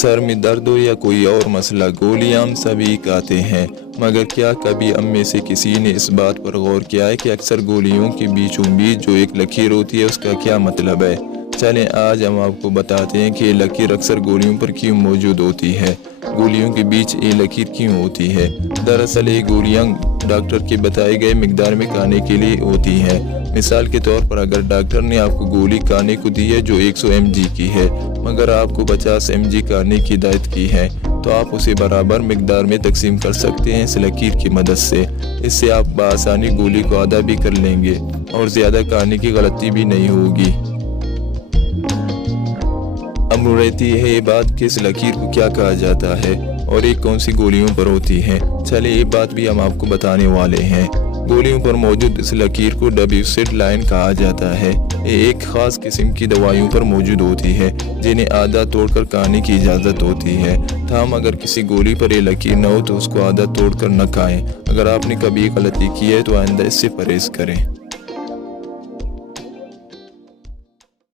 Sir में दर्द हो या कोई और मसला, गोलियां हम सभी खाते हैं, मगर क्या कभी हम में से किसी ने इस बात पर गौर किया है कि अक्सर गोलियों के बीचों बीच जो एक लकीर होती है उसका क्या मतलब है। चलें आज हम आपको बताते हैं कि ये लकीर अक्सर गोलियों पर क्यों मौजूद होती है, गोलियों के बीच ये लकीर क्यों होती है। दरअसल ये गोलियां डॉक्टर के बताए गए मिकदार में खाने के लिए होती हैं। मिसाल के तौर पर अगर डॉक्टर ने आपको गोली खाने को दी है जो 100 mg की है, मगर आपको 50 mg खाने की हिदायत की है, तो आप उसे बराबर मिकदार में तकसीम कर सकते हैं इस लकीर की मदद से। इससे आप बआसानी गोली को आधा भी कर लेंगे और ज़्यादा खाने की गलती भी नहीं होगी। अब रहती है ये बात कि इस लकीर को क्या कहा जाता है और ये कौन सी गोलियों पर होती है। चलिए ये बात भी हम आपको बताने वाले हैं। गोलियों पर मौजूद इस लकीर को डब्यूसिड लाइन कहा जाता है। ये एक ख़ास किस्म की दवाइयों पर मौजूद होती है जिन्हें आधा तोड़कर खाने की इजाज़त होती है। ताहम अगर किसी गोली पर ये लकीर न हो तो उसको आधा तोड़कर न खाएं। अगर आपने कभी गलती की है तो आइंदा इससे परहेज़ करें।